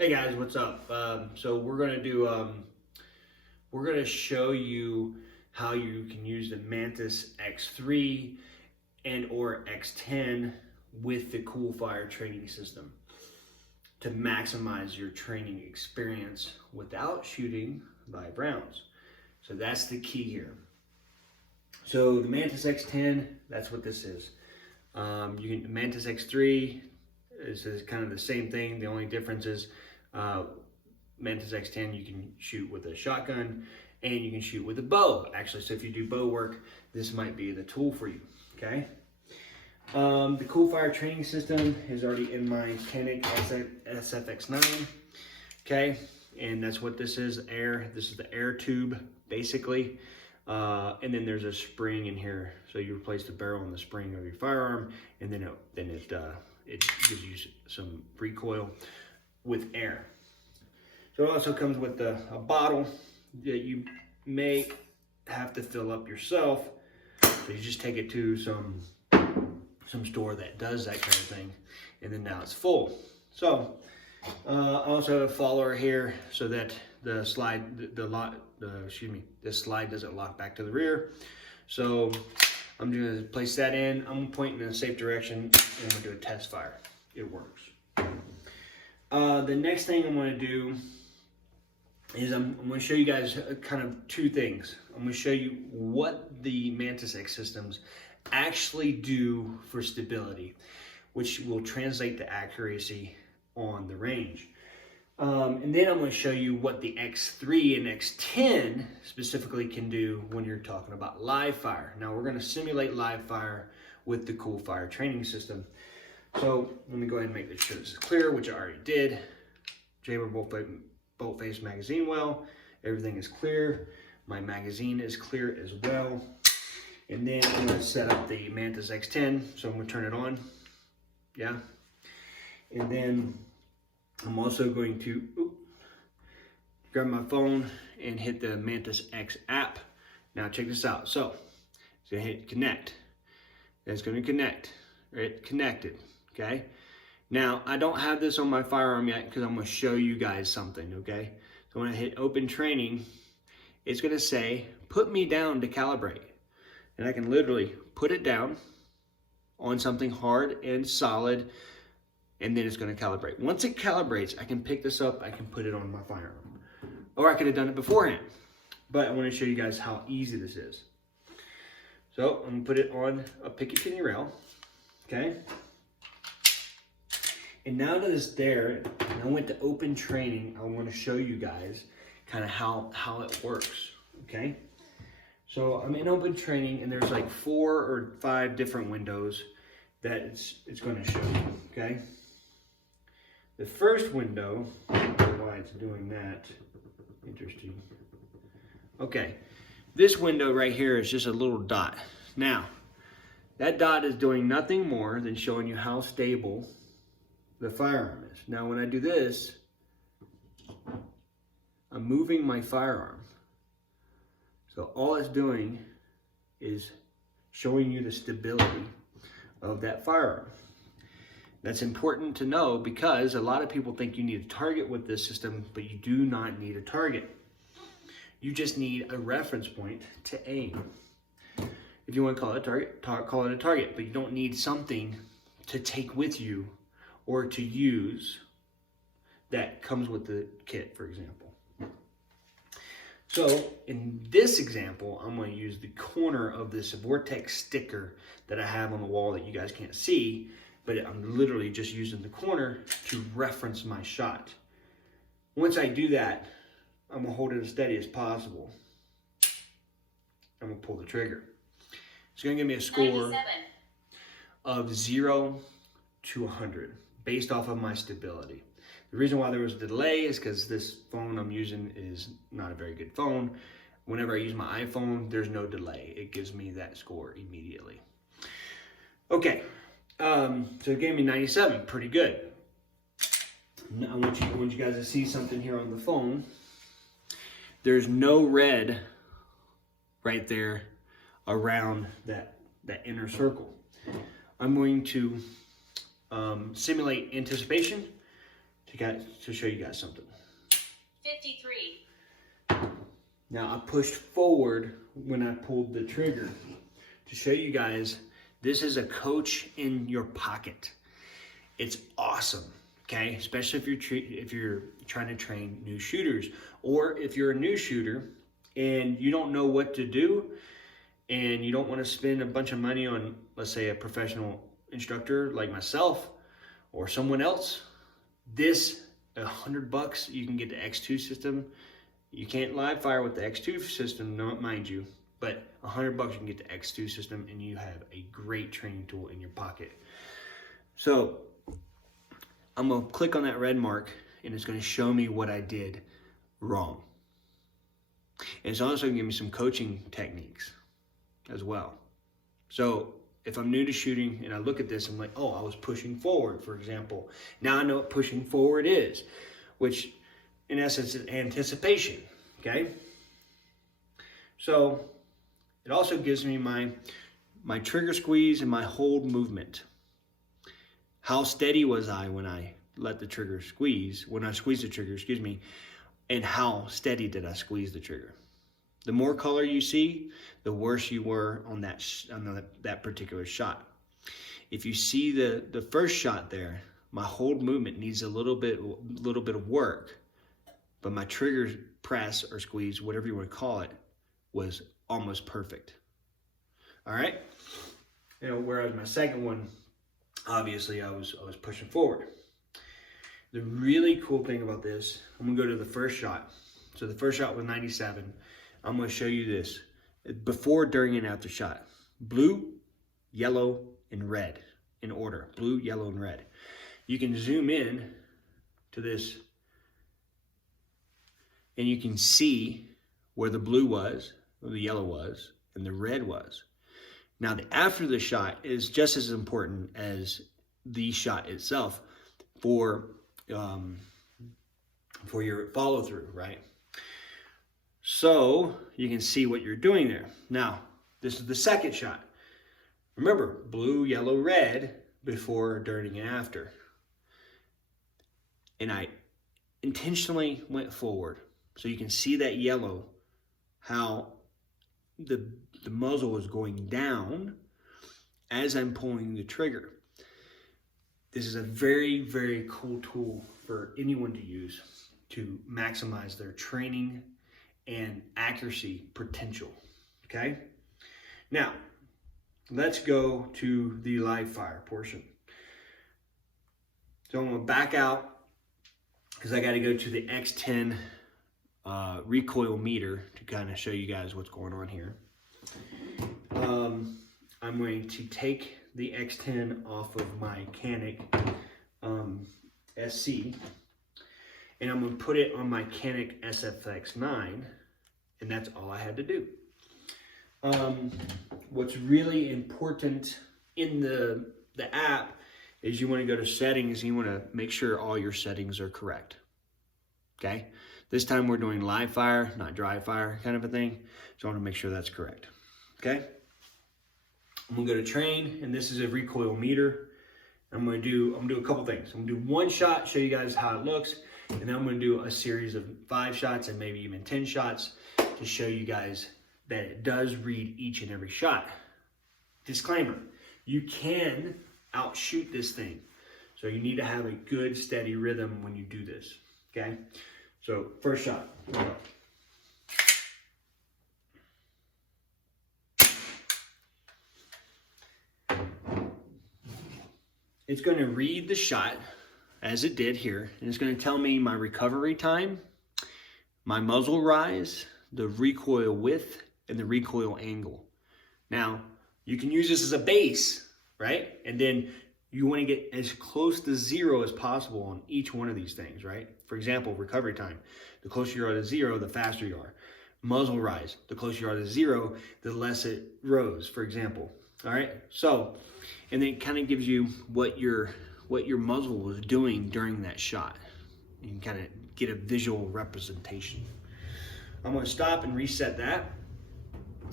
Hey guys, what's up? So we're gonna show you how you can use the Mantis X3 and or X10 with the CoolFire training system to maximize your training experience without shooting live rounds. So that's the key here. So the Mantis X10, that's what this is. Mantis X3 is kind of the same thing. The only difference is Mantis X10 you can shoot with a shotgun and you can shoot with a bow actually. So if you do bow work, this might be the tool for you. Okay. The CoolFire training system is already in my Canik SFX9. Okay, and that's what this is. This is the air tube basically, and then there's a spring in here. So you replace the barrel and the spring of your firearm, and then it gives you some recoil with air. So it also comes with a bottle that you may have to fill up yourself. So you just take it to some store that does that kind of thing, and then now it's full. So I also have a follower here so that the slide, this slide doesn't lock back to the rear. So I'm gonna place that in. I'm pointing in a safe direction, and I'm gonna do a test fire. It works. The next thing I'm gonna do is I'm going to show you guys kind of two things. I'm going to show you what the Mantis X systems actually do for stability, which will translate to accuracy on the range. And then I'm going to show you what the X3 and X10 specifically can do when you're talking about live fire. Now we're going to simulate live fire with the CoolFire training system. So let me go ahead and make sure this is clear, which I already did. Chamber bolt face magazine well, everything is clear. My magazine is clear as well. And then I'm going to set up the Mantis X10, so I'm going to turn it on. Yeah. And then I'm also going to grab my phone and hit the Mantis X app. Now check this out. So it's going to hit connect. It's going to connect. Right? Connected. Okay. Now, I don't have this on my firearm yet because I'm going to show you guys something, okay? So when I hit open training, it's going to say, put me down to calibrate. And I can literally put it down on something hard and solid, and then it's going to calibrate. Once it calibrates, I can pick this up, I can put it on my firearm. Or I could have done it beforehand. But I want to show you guys how easy this is. So I'm going to put it on a Picatinny rail, okay? And now that it's there, and I went to open training, I want to show you guys kind of how it works, okay? So I'm in open training, and there's like 4 or 5 different windows that it's going to show you, okay? The first window, I don't know why it's doing that, interesting. Okay, this window right here is just a little dot. Now, that dot is doing nothing more than showing you how stable the firearm is. Now when I do this, I'm moving my firearm. So all it's doing is showing you the stability of that firearm. That's important to know because a lot of people think you need a target with this system, but you do not need a target. You just need a reference point to aim. If you want to call it a target, call it a target, but you don't need something to take with you or to use that comes with the kit, for example. So in this example, I'm going to use the corner of this Vortex sticker that I have on the wall that you guys can't see, but I'm literally just using the corner to reference my shot. Once I do that, I'm going to hold it as steady as possible. I'm going to pull the trigger. It's going to give me a score 97. Of 0 to 100. Based off of my stability. The reason why there was a delay is because this phone I'm using is not a very good phone. Whenever I use my iPhone, there's no delay. It gives me that score immediately. Okay, so it gave me 97, pretty good. Now I want you guys to see something here on the phone. There's no red right there around that inner circle. I'm going to simulate anticipation to show you guys something. 53. Now I pushed forward when I pulled the trigger to show you guys this is a Coach in your pocket. It's awesome, okay? Especially if you're trying to train new shooters, or if you're a new shooter and you don't know what to do and you don't want to spend a bunch of money on, let's say, a professional instructor like myself or someone else. This $100, you can get the X2 system. You can't live fire with the X2 system, mind you, but $100 you can get the X2 system and you have a great training tool in your pocket. So I'm gonna click on that red mark and it's gonna show me what I did wrong. And it's also gonna give me some coaching techniques as well. So if I'm new to shooting and I look at this, I'm like, oh, I was pushing forward, for example. Now I know what pushing forward is, which in essence is anticipation, okay? So it also gives me my trigger squeeze and my hold movement. How steady was I when I let the trigger squeeze, when I squeezed the trigger, excuse me, and how steady did I squeeze the trigger? The more color you see, the worse you were on that particular shot. If you see the first shot there, my hold movement needs a little bit of work, but my trigger press or squeeze, whatever you want to call it, was almost perfect. All right. Whereas my second one, obviously, I was pushing forward. The really cool thing about this, I'm gonna go to the first shot. So the first shot was 97. I'm gonna show you this before, during, and after shot. Blue, yellow, and red in order. Blue, yellow, and red. You can zoom in to this and you can see where the blue was, where the yellow was, and the red was. Now the after the shot is just as important as the shot itself for your follow through, right? So you can see what you're doing there. Now, this is the second shot. Remember, blue, yellow, red before, during, and after. And I intentionally went forward. So you can see that yellow, how the muzzle is going down as I'm pulling the trigger. This is a very, very cool tool for anyone to use to maximize their training and accuracy potential, okay? Now, let's go to the live fire portion. So I'm gonna back out because I gotta go to the X10 recoil meter to kind of show you guys what's going on here. I'm going to take the X10 off of my Canik SC, and I'm going to put it on my Canik SFX9, and that's all I had to do. What's really important in the app is you want to go to settings and you want to make sure all your settings are correct. Okay? This time we're doing live fire, not dry fire kind of a thing. So I want to make sure that's correct. Okay? I'm going to go to train, and this is a recoil meter. I'm going to do a couple things. I'm going to do one shot, show you guys how it looks, and then I'm going to do a series of 5 shots and maybe even 10 shots to show you guys that it does read each and every shot. Disclaimer, you can outshoot this thing. So you need to have a good steady rhythm when you do this, okay? So first shot, here we go. It's going to read the shot as it did here, and it's going to tell me my recovery time, my muzzle rise, the recoil width, and the recoil angle. Now, you can use this as a base, right? And then you want to get as close to 0 as possible on each one of these things, right? For example, recovery time. The closer you are to 0, the faster you are. Muzzle rise. The closer you are to 0, the less it rose, for example. All right? So, and then it kind of gives you what your muzzle was doing during that shot. You can kind of get a visual representation. I'm going to stop and reset that.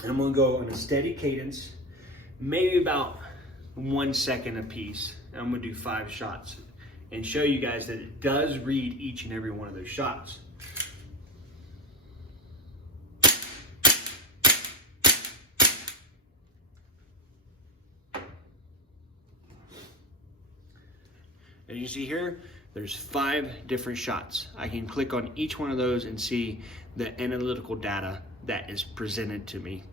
And I'm going to go on a steady cadence, maybe about 1 second a piece. And I'm going to do 5 shots and show you guys that it does read each and every one of those shots. As you see here, there's 5 different shots. I can click on each one of those and see the analytical data that is presented to me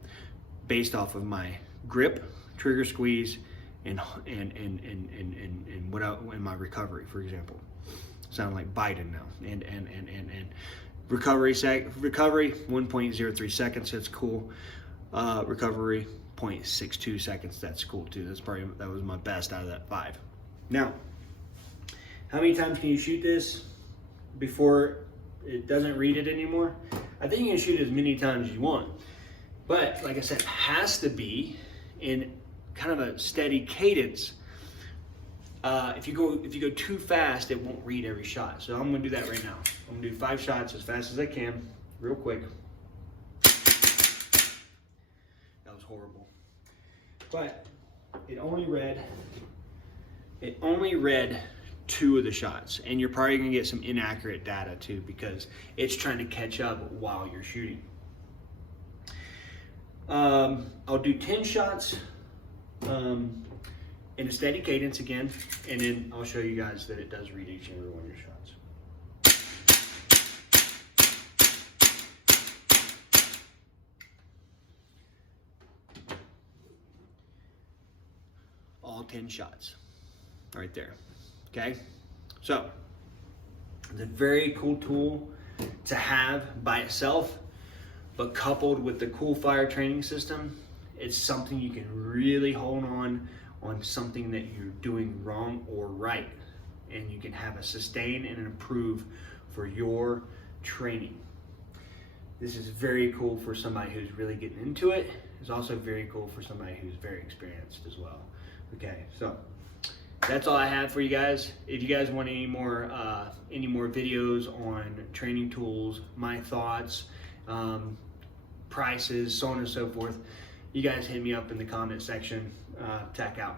based off of my grip, trigger squeeze, and my recovery, for example. Sound like Biden now. And recovery 1.03 seconds. That's cool. Recovery 0.62 seconds. That's cool too. That was my best out of that 5. Now, how many times can you shoot this before it doesn't read it anymore? I think you can shoot as many times as you want. But like I said, it has to be in kind of a steady cadence. If you go too fast, it won't read every shot. So I'm gonna do that right now. I'm gonna do 5 shots as fast as I can, real quick. That was horrible. But it only read 2 of the shots, and you're probably gonna get some inaccurate data too because it's trying to catch up while you're shooting. I'll do 10 shots in a steady cadence again, and then I'll show you guys that it does read each and every one of your shots. All 10 shots right there. Okay, so it's a very cool tool to have by itself, but coupled with the CoolFire training system, it's something you can really hold on something that you're doing wrong or right, and you can have a sustain and an improve for your training. This is very cool for somebody who's really getting into it. It's also very cool for somebody who's very experienced as well. Okay, so that's all I have for you guys. If you guys want any more videos on training tools, my thoughts, prices, so on and so forth, you guys hit me up in the comment section. Check out.